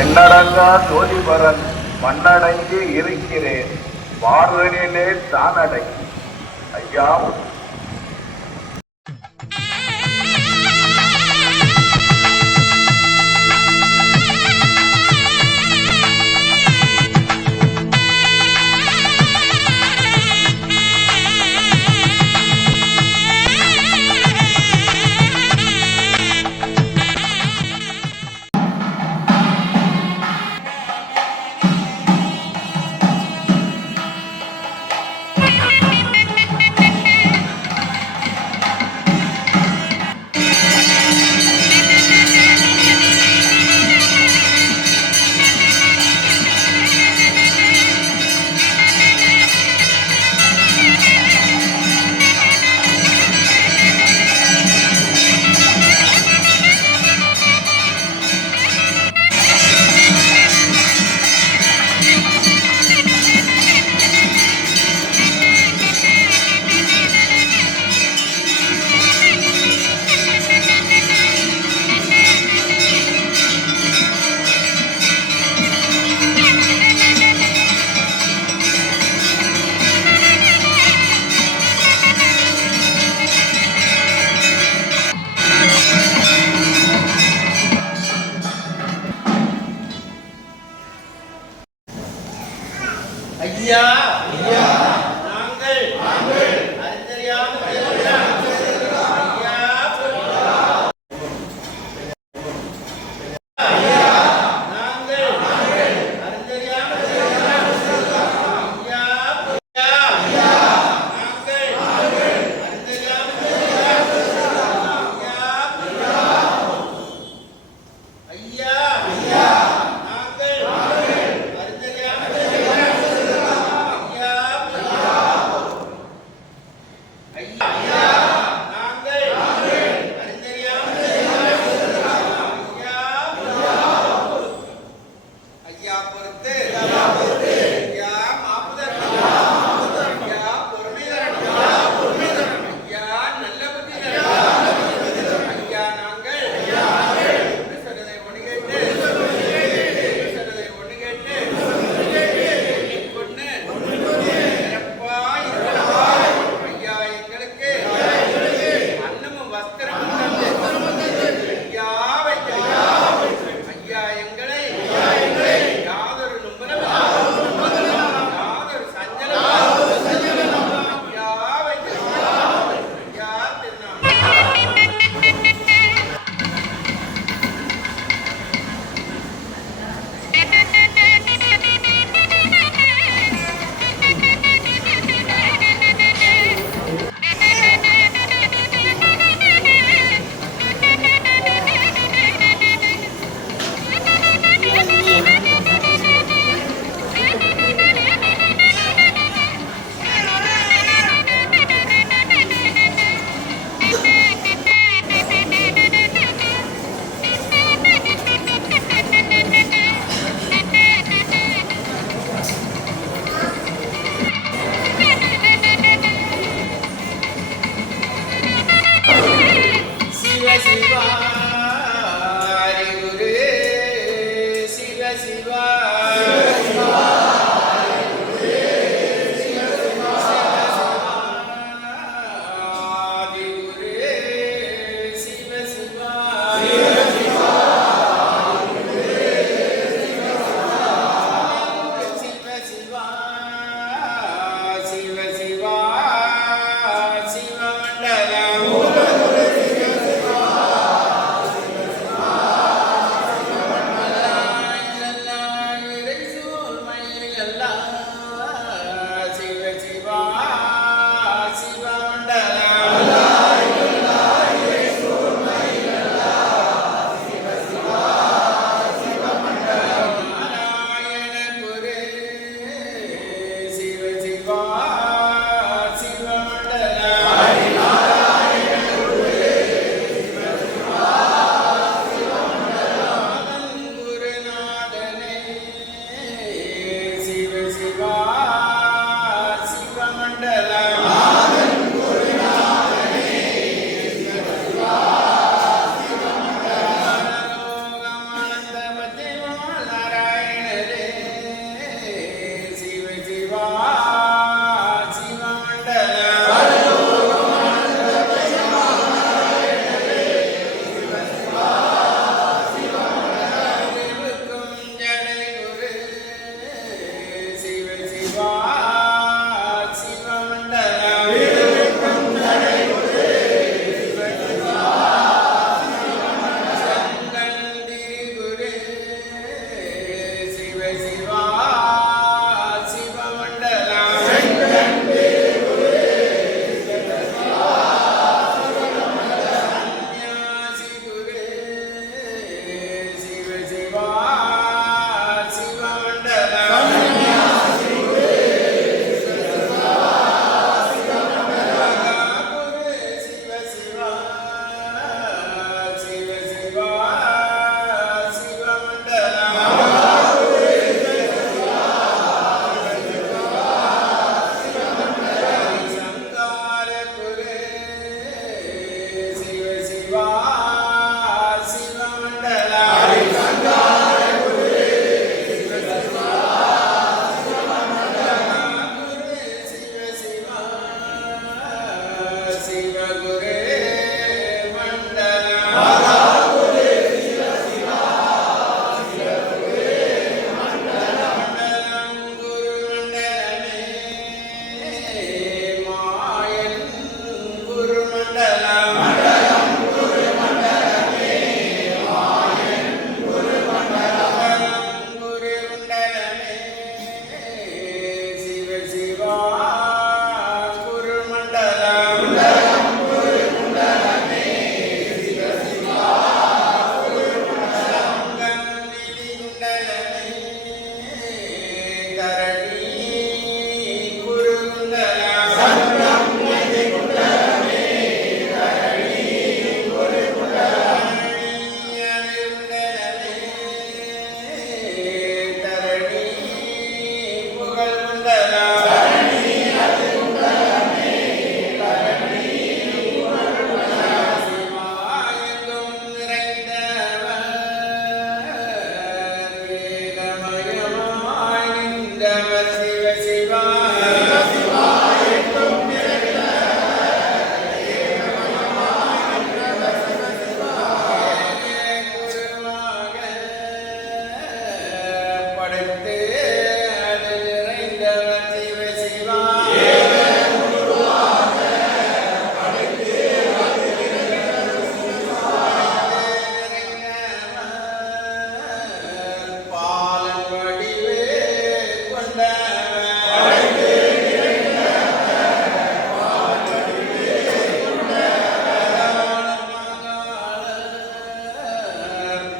எண்ணடங்கா சோதிபரன் மண்ணடங்கி இருக்கிறேன். பார்வனிலே தானடங்கி ஐயா ஐயா कारण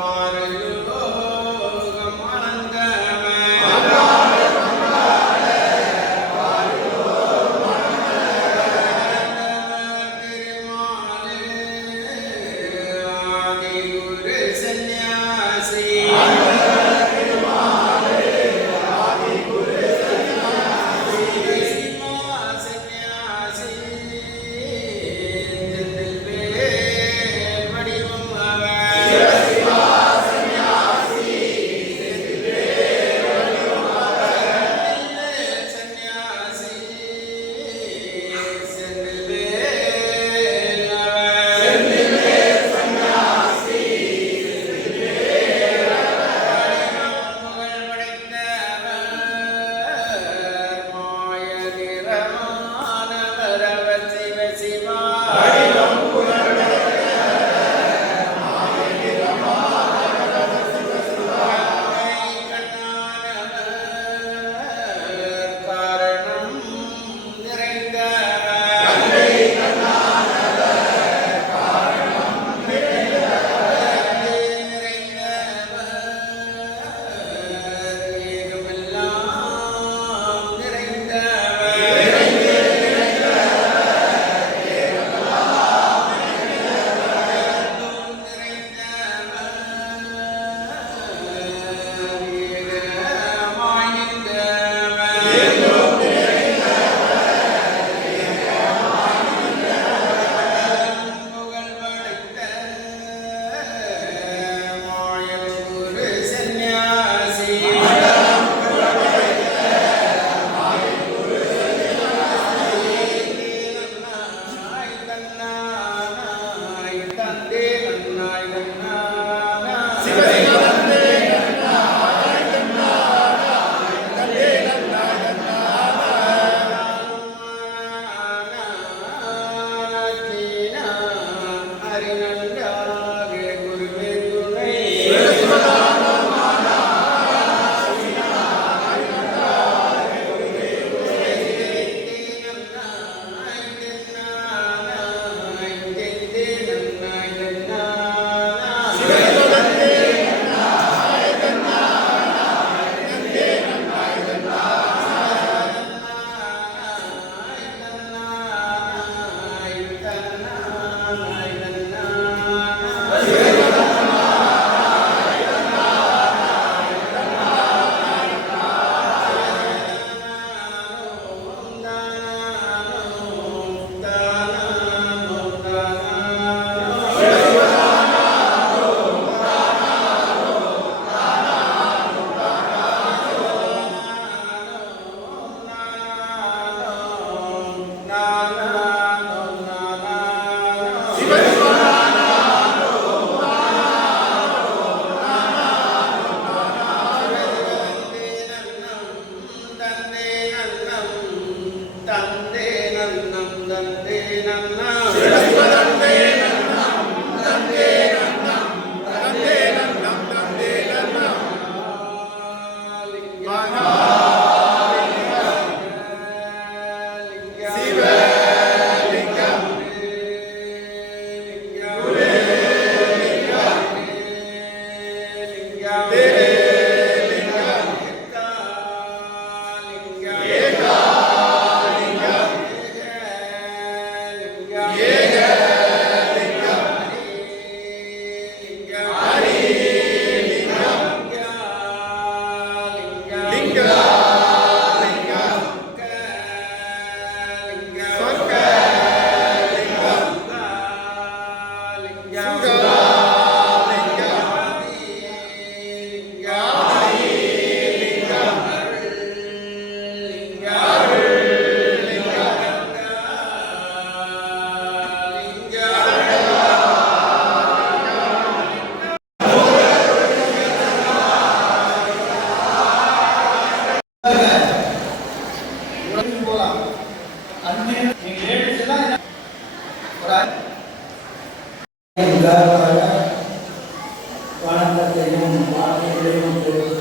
Father. உதாரணமாக வானத்தையும் வானத்தையும் கொடுத்து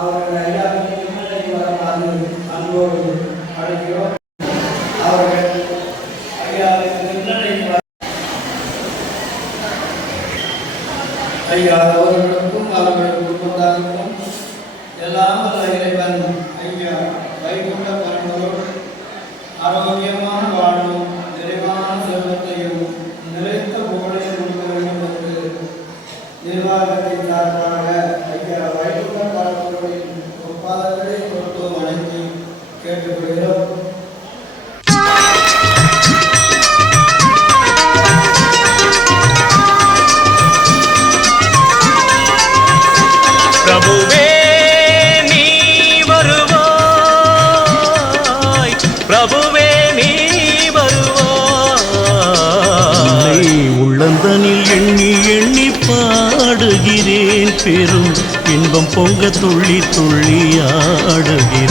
அவர்கள் பிரபுவே நீ வருவாய். பிரபுவே நீ வருவாய். உள்ளந்தனில் எண்ணி எண்ணி பாடுகிறேன். பெரும் இன்பம் பொங்க துள்ளி துள்ளி ஆடுகிறேன்.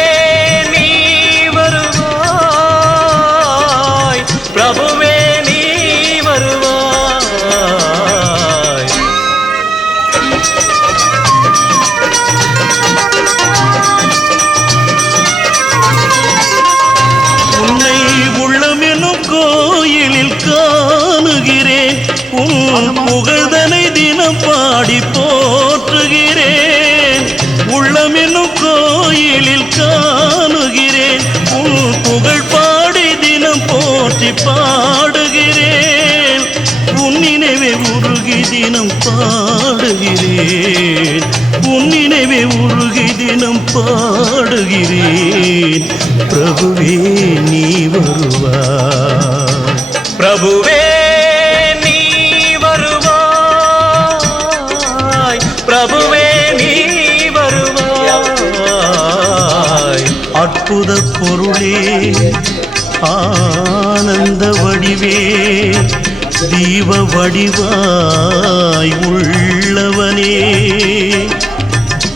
பாடுகிறேன் பிரபுவே நீ வருவாய் பிரபுவே நீ வருவாய். பிரபுவே நீ வருவாய். அற்புத பொருளே ஆனந்த வடிவே தீப வடிவாய் உள்ளவனே.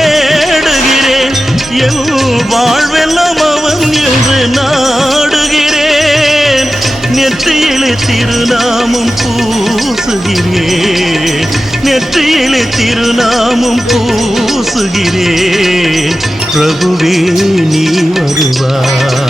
தேடுகிறேன். என் வாழ்வெல்லாம் அவன் என்று நாடுகிறேன். நெற்றியிலே திருநாமம் பூசுகிறேன். நெற்றியிலே திருநாமம் பூசுகிறேன். பிரபுவே நீ வருவாய்.